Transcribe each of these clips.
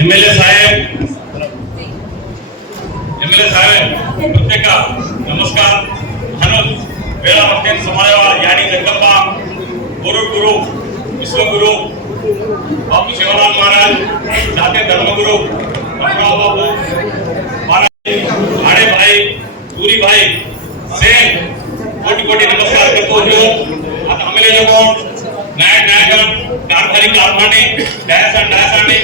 MLA साहेब प्रत्येक नमस्कार वेला भक्ति समाळेवा यानी जगदंबा गुरु विश्वगुरु बापू शिवलाल महाराज जाते धर्मगुरु रामराव बाबू महाराज आड़े भाई दूरी भाई से कोटि नमस्कार करतो जो आता आमेले जो नायक कारखानी डायसांडी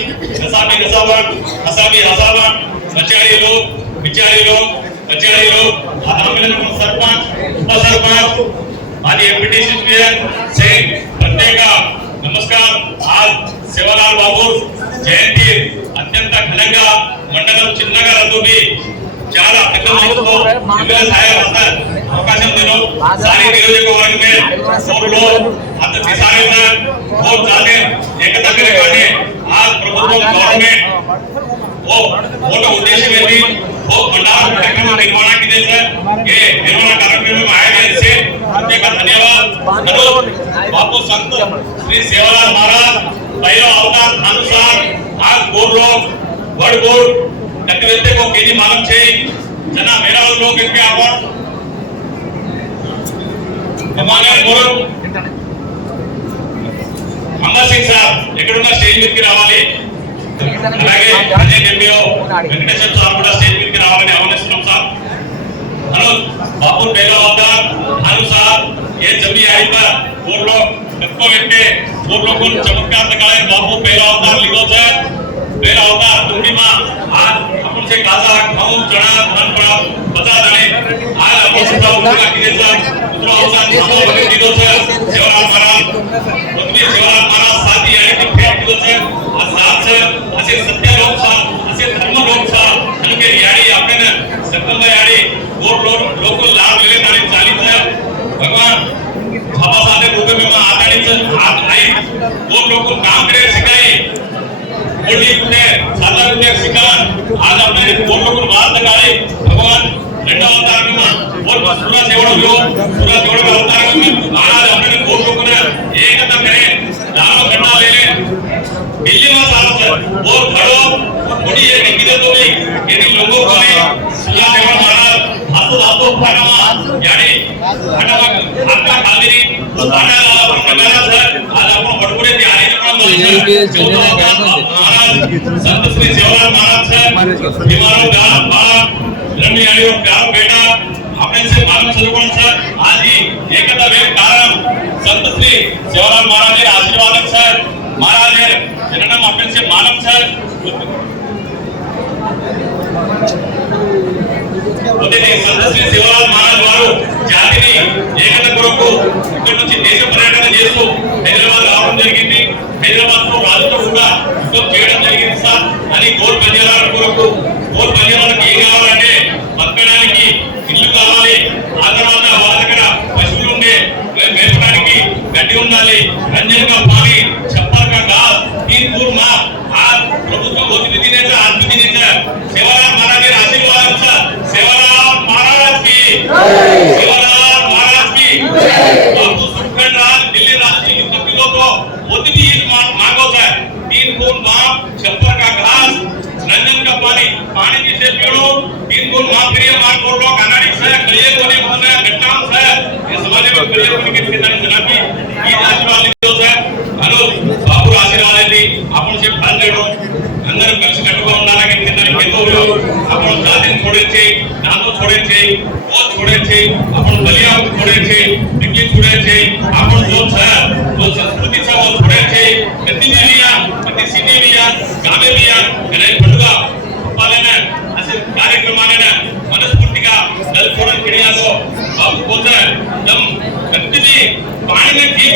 हसाबी बचाड़ी लोग आता आमेले सरपंच उपसरपंच माजी एमपीटीसी से प्रत्येक नमस्कार। आज सेवालाल बाबूर जयंती अत्यंत घनंगा मंडल चिन्नगा रतुबी చాలా పెద్ద మనసుతో ఎమ్మెల్యే సాహెబ్ వస్తారు అవకాశం देनो सारे नियोजकवर्ग में सब लोग अंत दिशाएं में बहुत ज्यादा एकता करे काटे आज प्रभुत्व गवर्नमेंट वो मोटा उद्देश्य में भी वो भंडार कार्यक्रम निर्माण की देश है ये निर्माण कार्यक्रम में आए हैं इससे प्रत्येक धन्यवाद। हेलो बापू संत श्री सेवालाल महाराज पहला अवतार अनुसार आज बोल लोग वर्ड बोर्ड व्यक्ति को केजी मालूम छे जना मेरा लोग इनके आपण हमारे बोल अमर सिंह साहब ఎక్కడున్న స్టేజ్ మీదకి రావాలి అలాగే అజయ్ ఎంబీఓ వెంకటేశ్వర సార్ కూడా స్టేజ్ మీదకి రావాలని ఆహ్వానిస్తున్నాం సార్। हेलो बापू पहला अवतार अनुसार ये जमी आई पर बोल लोग सबको इनके बोल लोग को चमत्कार दिखाए बापू पहला अवतार लिखो सर पहला अवतार तुम्ही मां आज अपन से काजा खाऊं चना धन पड़ा बता जाने आज अपन से उनका किए सर दूसरा अवतार सामने दिलो सर सेवालाल महाराज तुम्ही सेवालाल महाराज साथी आहे की फेट दिलो सर और साथ से असे सत्य लोक सा असे धर्म लोक सा उनके याडी आपण सत्तंबा याडी गोर लोक लाभ लेले तारी चाली सर भगवान बाबा साहेब रूपे में आदानी सर हाथ आई गोर लोक काम करे सिखाई मोटी ने सादा ने सिखान आज अपने गोर लोक बात लगाई भगवान రెండో అవతారం में बोल पूरा सेवड़ हो पूरा सेवड़ का अवतार में आज अपने गोर लोक ने एकता करे दाम घंटा ले ले दिल्ली में सारा सर और खड़ो बड़ी ये निकले तो नहीं यदि लोगों को ने सुला सेवड़ महाराज हाथों परमा यानी हटावा आपका कालिरी आना नगारा सर आज अपन बड़बड़े ते आने का महाराज संत श्री सेवालाल महाराज सर बीमारों का बाप रमी आयो प्यारो बेटा अपने से मालूम सदगुण सर आज ही एकता वे कारण संत श्री सेवालाल महाराज के आशीर्वाद सर महाराज जननम अपने से मालूम सर మొదటి సంత శ్రీ సేవాలాల్ మహారాజ్ వారు జాతిని ఏకత కొరకు ఇక్కడ నుంచి దేశ పర్యటన చేస్తూ హైదరాబాద్ రావడం జరిగింది। హైదరాబాద్ లో రాజుతో కూడా యుద్ధం చేయడం జరిగింది సార్ అని గోల్ బంజారాల కొరకు గోల్ బంజారాలకు ఏం కావాలంటే బతకడానికి ఇల్లు కావాలి ఆ తర్వాత వాళ్ళ దగ్గర పశువులు ఉండే మేపడానికి గడ్డి ఉండాలి రంజన్ का पानी छप्पर का घास 3 दूर मां आज ప్రభుత్వం ఒత్తిడి దినేचा आदमी దినేचा सेवालाल महाराज के आशीर्वाद सर सेवालाल महाराज की सेवालाल महाराज की बापू सुखन राज दिल्ली राज की युद्ध किलो को ओतबी मांगो सर 3 गुण बाप छप्पर का घास रंजन का पानी की से पीड़ो 3 गुण मां प्रिय मां को लो कनाडी से कलिए कोने मुने गट्टाम से ये समाज में कलिए कोने के कितना जनाबी ये आशीर्वाद लीजिए सर। हेलो बापू आशीर्वाद ली आपण से फल लेडो अंदर కలిసి కట్టుగా ఉండాలని కిందకి ఎంతో आपण जातिन छोड़े छे नानो छोड़े छे वो छोड़े छे आपण बलिया छोड़े छे दिल्ली छोड़े छे आपण जो है जो संस्कृति से वो छोड़े छे गतिविधियां गतिविधियां गावे बिया अने पंडुगा पालने असे कार्यक्रमाने मनस्फूर्तिगा दल छोड़न खिड़िया को बाबू बोलता है दम गतिविधि पानी में की